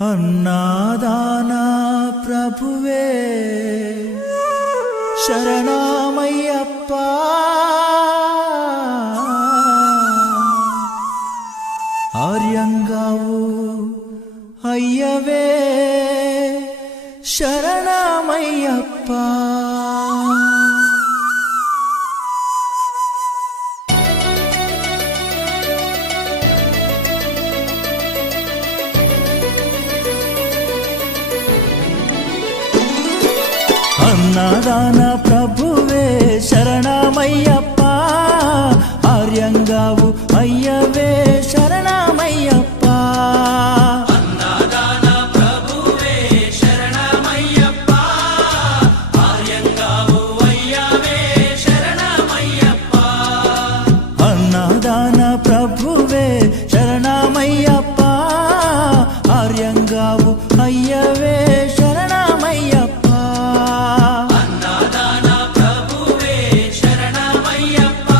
అన్నాదానా ప్రభువే శరణమయ్యప్ప ఆర్యంగావు అయ్యవే శరణమయ్యప్ప అన్నదాన ప్రభువే శరణమయ్యప్ప ఆర్యంగావు అయ్యవే శరణమయ్యప్ప అన్నదాన ప్రభువే శరణమయ్యప్ప ఆర్యంగావు అయ్యవే శరణమయ్యప్ప అన్నదాన ప్రభువే శరణమయ్యప్ప ఆర్యంగావు అయ్యవే శరణమయ్యప్ప అన్నదాన ప్రభువే శరణమయ్యప్ప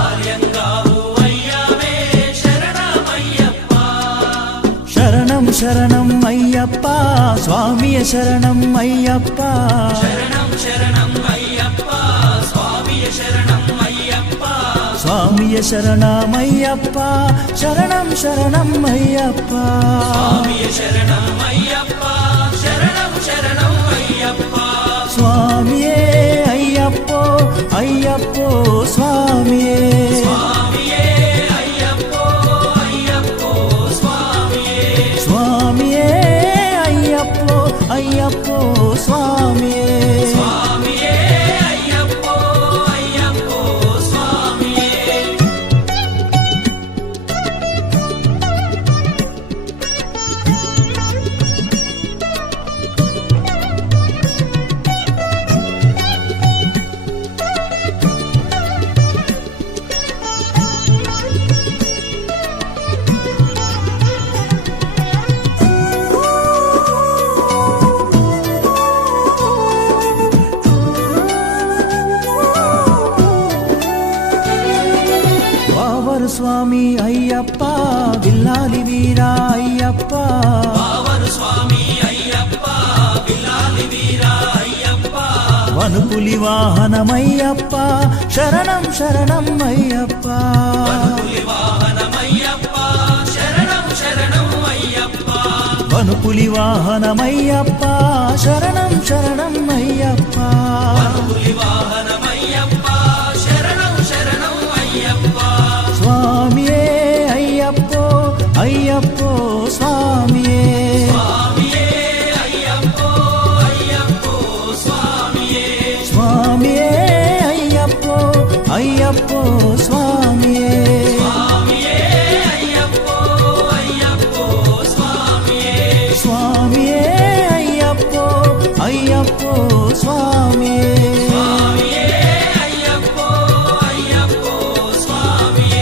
ఆర్యంగావు అయ్యవే శరణమయ్యప్ప శరణం శరణం అయ్యప్ప స్వామియ శరణం అయ్యప్ప శరణం శరణం అయ్యప్ప స్వామియ శరణం అయ్యప్ప స్వామియ శరణమయ్యప్ప శరణం శరణం అయ్యప్ప స్వామియ శరణం అయ్యప్ప శరణం శరణం అయ్యప్ప స్వామియే అయ్యప్పో అయ్యప్పో స్వామియే స్వామియే అయ్యప్పో అయ్యప్పో స్వామియే స్వామియే అయ్యప్పో అయ్యప్పో స్వామియే స్వామియే అయ్యప్పో అయ్యప్పో స్వామియే వావరు స్వామి అయ్యప్ప విల్లాలి వీరా అయ్యప్ప పావరు స్వామి అయ్యప్ప విలాలి వీరా అయ్యప్ప వనుపులి వాహనమయ్యప్ప శరణం శరణం అయ్యప్ప పులి వాహనమయ్యప్ప శరణం శరణం అయ్యప్ప వనుపులి వాహనమయ్యప్ప శరణం శరణం అయ్యప్ప పులి వాహనమయ్యప్ప శరణం శరణం అయ్యప్ప స్వామియే అయ్యప్పో అయ్యప్పో స్వామియే స్వామియే అయ్యప్పో అయ్యప్పో స్వామియే స్వామియే అయ్యప్పో అయ్యప్పో స్వామియే స్వామియే అయ్యప్పో అయ్యప్పో స్వామియే స్వామియే అయ్యప్పో అయ్యప్పో స్వామియే స్వామియే అయ్యప్పో అయ్యప్పో స్వామియే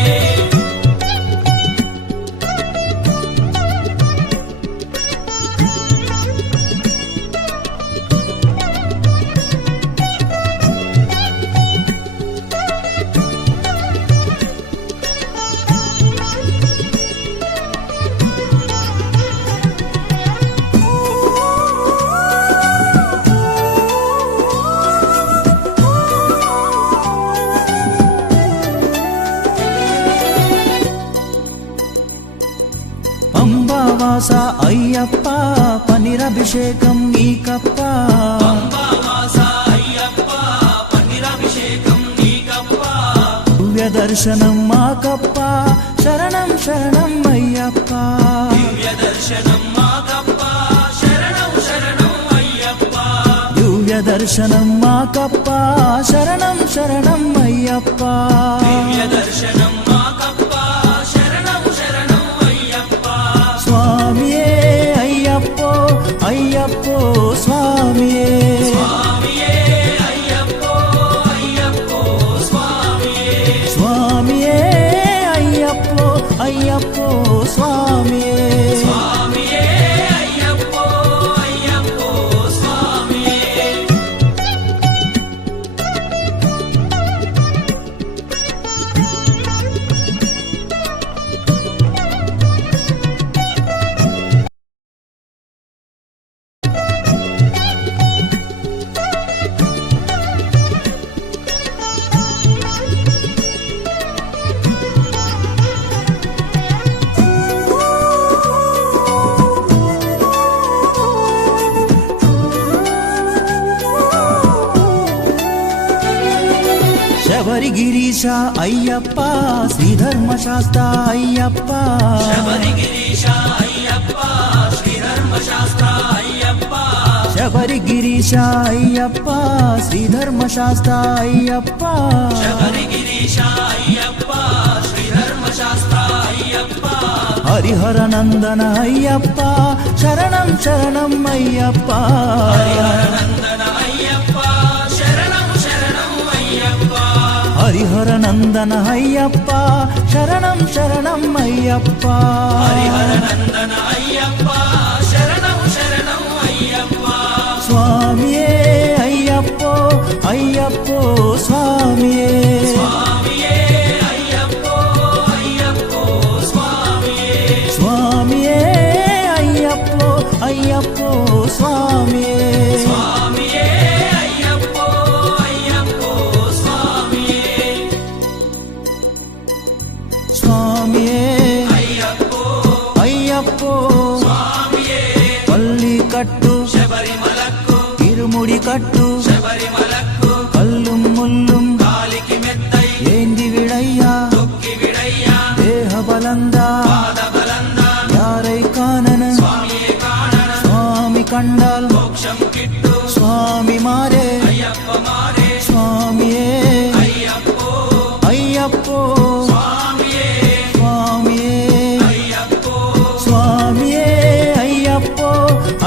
పంబావాస అయ్యప్ప పనిరభిషేకం నీకప్ప అంబావాస అయ్యప్ప పన్నీరాభిషేకం నీకప్ప దివ్య దర్శనం మాకప్ప శరణం శరణం అయ్యప్ప దివ్య దర్శనం మాకప్ప శరణం శరణం అయ్యప్ప దివ్య దర్శనం మాకప్ప శరణం శరణం అయ్యప్ప దివ్య దర్శనం మాకప్ప శరణం శరణం అయ్యప్ప స్వామియే అయ్యప్పో అయ్యప్పో స్వామియే స్వామియే అయ్యప్పో అయ్యప్పో స్వామియే స్వామియే అయ్యప్పో అయ్యప్పో స్వామియే స్వామియే అయ్యప్పో అయ్యప్పో స్వామియే శబరిగిరీశ అయ్యప్ప శ్రీధర్మశాస్త్ర అయ్యప్ప శబరిగిరీశ అయ్యప్ప శ్రీధర్మశాస్త్ర అయ్యప్ప శబరిగిరీశ అయ్యప్ప శ్రీధర్మశాస్త్ర అయ్యప్ప శబరిగిరీశ అయ్యప్ప శ్రీధర్మశాస్త్ర అయ్యప్ప హరిహర నందన అయ్యప్ప శరణం శరణం అయ్యప్ప నందన అయ్యప్ప శరణం శరణం అయ్యప్ప హరిహర నందన అయ్యప్ప శరణం శరణం అయ్యప్ప హరిహర నందన అయ్యప్ప శరణం శరణం అయ్యప్ప స్వామియే అయ్యప్పో అయ్యప్పో స్వామియే స్వామియే అయ్యప్పో అయ్యప్పో స్వామియే స్వామియే అయ్యప్పో అయ్యప్పో స్వామియే స్వామియే అయ్యప్పో అయ్యప్పో స్వామియే స్వామియే అయ్యప్పో అయ్యప్పో స్వామియే పల్లి కట్టు శబరిమలకు ఇరుముడి కట్టు శబరిమలకు కల్లుం ముల్లుం కాలికి మెత్తై ఏంది విడయ్యా తొక్కి విడయ్యా దేహ బలందా పాద బలందా యారై కానన స్వామియే కాణన స్వామి కండాల్ మోక్షం కిట్టు స్వామి మారే అయ్యప్ప మారే స్వామియే అయ్యప్పో అయ్యప్పో స్వామియే స్వామియే అయ్యప్పో స్వామియే అయ్యప్పో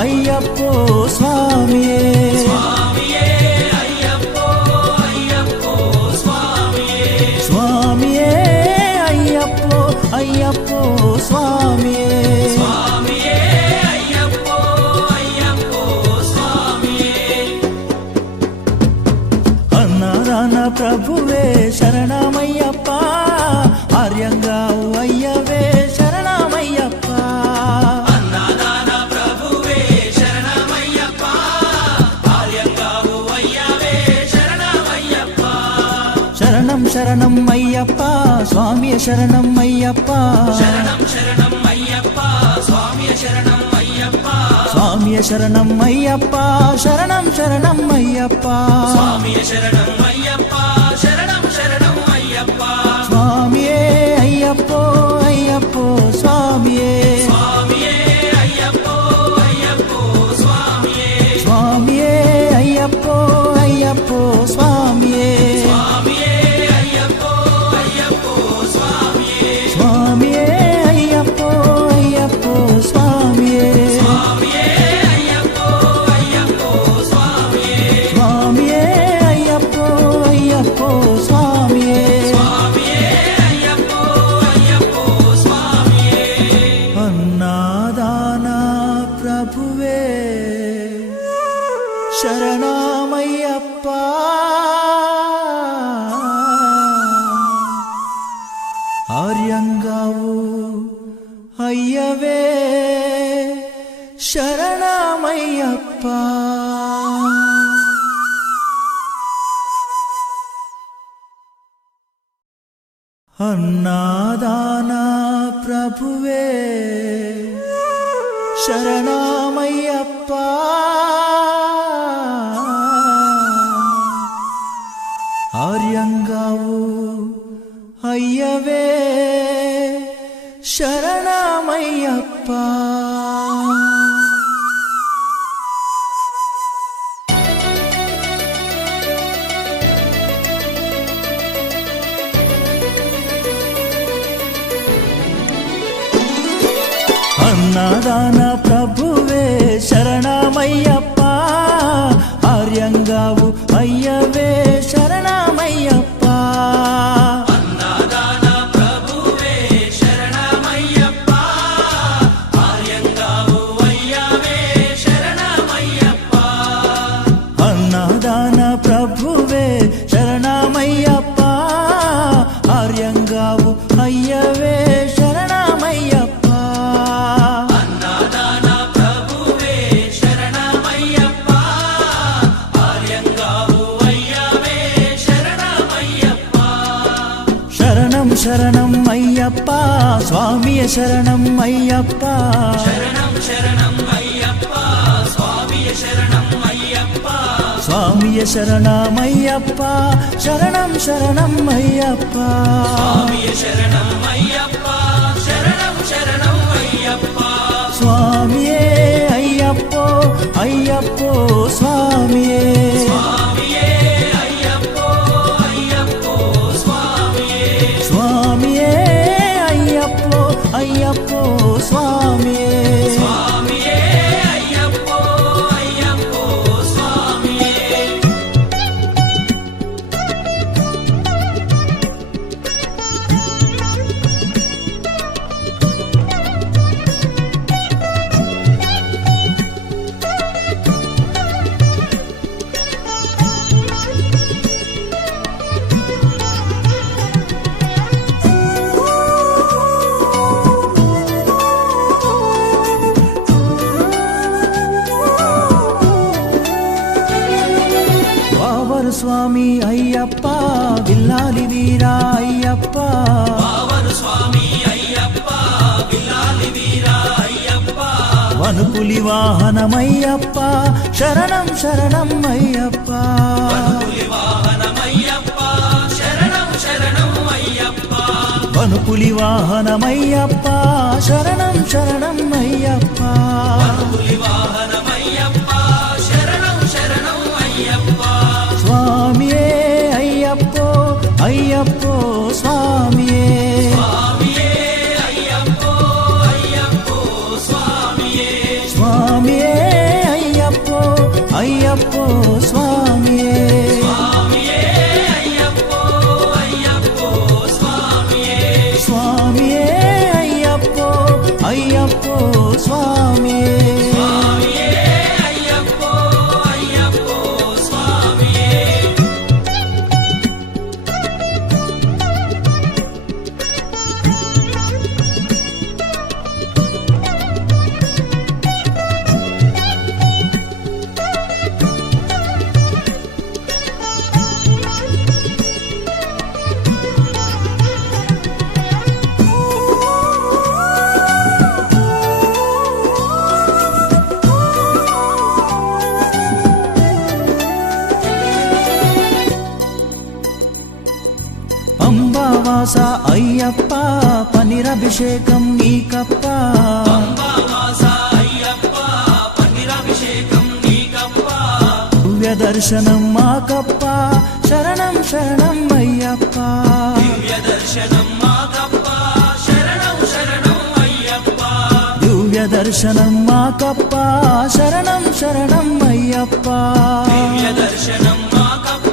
అయ్యప్పో స్వామియే స్వామియే అయ్యప్పో అయ్యప్పో స్వామియే స్వామియే అయ్యప్పో అయ్యప్పో స్వామియే స్వామియే అయ్యప్పో అయ్యప్పో స్వామియే అన్నదాన ప్రభువే శరణమయ్యప్ప ఆర్యంగా అయ్యవే శరణమయ్యప్ప అన్నదాన ప్రభువే శరణమయ్యప్ప ఆర్యంగావు అయ్యవే శరణమయ్యప్ప శరణం శరణం అయ్యప్ప స్వామియ శరణం అయ్యప్ప శరణం శరణం అయ్యప్ప స్వామియ శరణం అయ్యప్ప స్వామియ శరణం అయ్యప్ప శరణం శరణం అయ్యప్ప స్వామియ శరణం అయ్యప్ప శరణం శరణం అయ్యప్ప స్వామియే అయ్యప్పో అయ్యప్పో స్వామియే స్వామియే అయ్యప్పో అయ్యప్పో స్వామియే స్వామియే అయ్యప్పో అయ్యప్పో స్వామియే స్వామియే అయ్యప్పో అయ్యప్పో స్వామియే స్వామియే అయ్యప్పో అయ్యప్పో స్వామియే స్వామియే అయ్యప్పో అయ్యప్పో స్వామియే స్వామియే అయ్యప్పో అయ్యప్పో స్వామియే స్వామియే అయ్యప్పో అయ్యప్పో స్వామియే అన్నాదాన ప్రభువే శరణమయ్యప్ప ఆర్యంగావు అయ్యవే శరణమయ్యప్ప అన్నాదాన ప్రభువే శరణమయ్యప్ప ఆర్యంగావు అయ్యవే శరణమయ్యప్ప అన్నదాన ప్రభువే శరణమయ్యప్ప ఆర్యంగావు అయ్యవే శరణమయ్యప్ప అన్నదాన ప్రభువే శరణమయ్యప్ప ఆర్యంగావు అయ్యవే శరణమయ్యప్ప అన్నదాన ప్రభువే శరణమయ్యప్ప ఆర్యంగావు అయ్యవే శరణమయ్యప్ప అన్నదాన ప్రభువే శరణమయ్యప్ప ఆర్యంగావు అయ్యవే శరణమయ్యప్ప శరణం శరణం అయ్యప్ప స్వామియ శరణం అయ్యప్ప శరణం శరణం అయ్యప్ప స్వామియ శరణం అయ్యప్ప స్వామియ స్వామియ శరణమయ్యప్ప శరణం శరణం అయ్యప్ప స్వామియే శరణం అయ్యప్ప శరణం శరణం అయ్యప్ప స్వామియే అయ్యప్పో అయ్యప్పో స్వామియే స్వామియే అయ్యప్పో అయ్యప్పో స్వామియే స్వామియే అయ్యప్పో అయ్యప్పో స్వామియే స్వామియే అయ్యప్పో అయ్యప్పో స్వామియే వావరు స్వామి అయ్యప్ప విల్లాలి వీరా అయ్యప్ప పావన స్వామి అయ్యప్ప బిల్లాలి వీరా అయ్యప్ప వనుపులి వాహనమయ్యప్ప శరణం శరణం అయ్యప్ప పులి వాహనమయ్యప్ప శరణం శరణం అయ్యప్ప వనుపులి వాహనమయ్యప్ప శరణం శరణం అయ్యప్ప పులి వాహనమయ్యప్ప శరణం శరణం అయ్యప్ప స్వామియే అయ్యప్పో అయ్యప్పో స్వామియే స్వామియే అయ్యప్పో అయ్యప్పో స్వామియే స్వామియే అయ్యప్పో అయ్యప్పో స్వామియే స్వామియే అయ్యప్పో అయ్యప్పో స్వామియే స్వామియే అయ్యప్పో అయ్యప్పో స్వామియే స్వామియే అయ్యప్పో అయ్యప్పో స్వామియే పంబావాస అయ్యప్ప పనిరభిషేకం నీకప్ప అంబావాస అయ్యప్ప పన్నీరాభిషేకం నీకప్ప దివ్య దర్శనం మాకప్ప శరణం శరణం అయ్యప్ప దివ్య దర్శనం మాకప్ప శరణం శరణం అయ్యప్ప దివ్య దర్శనం మాకప్ప శరణం శరణం అయ్యప్ప దివ్య దర్శనం మాకప్ప